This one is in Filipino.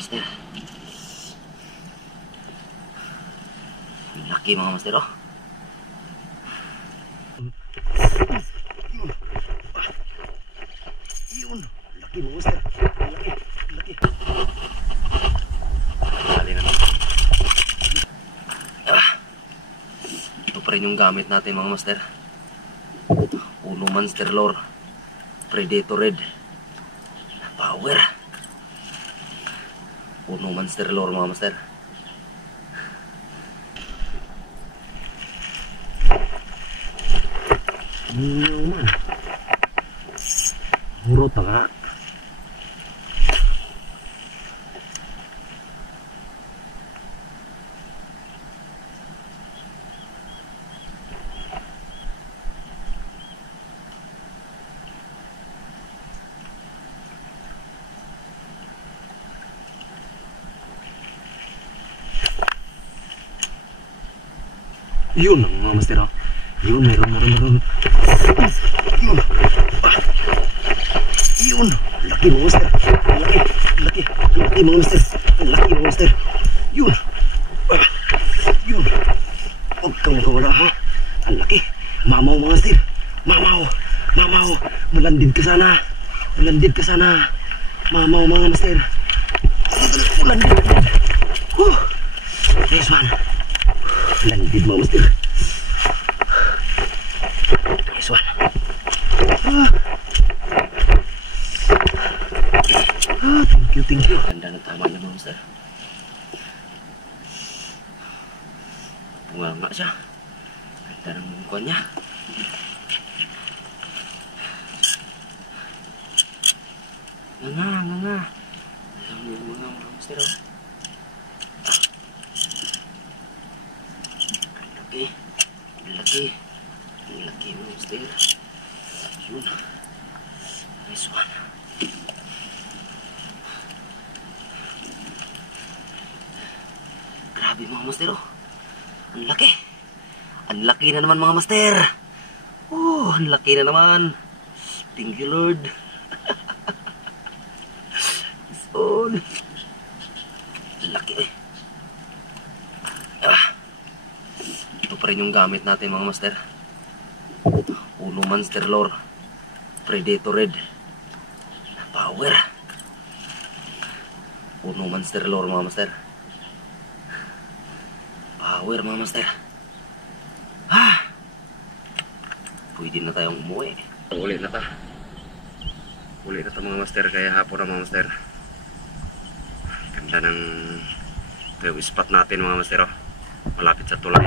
master. Laki mga master oh. Yun. Laki mga master. Laki. Laki. Dali na. Ito pa rin yung gamit natin mga master. Uno Monster Lure Predator Red Power. Uno Monster Lure mga master. Man. Hurot nga. Yun ang mga master. Yun, meron. Yun. Yun. Laki mga master. Laki mga master. Laki mga master. Yun. Yun. Huwag kang makawala ha. Ang laki. Mamaw mga master. Mamaw. Malandid ka sana. Mamaw mga master. Malandid. Nice one. Landid mga master. Nice one. Thank you. Ganda ng tama niya mga master. Bunga nga siya. Ganda ng mungkwa niya. Nga. Alam mo yung mga master oh. Laki mga master. Yun. Nice one. Grabe mga master oh. Ang laki na naman mga master. Ang laki na naman. Thank you Lord. Ang laki eh. Ito pa rin yung gamit natin mga master. Uno Monster Lure Predator Red Power. Uno Monster Lure mga master. Power mga master. Pwede na tayong umuwi. Ulit na ta mga master. Kaya hapon na mga master. Ganda ng spot natin mga master oh. Malapit sa tulay.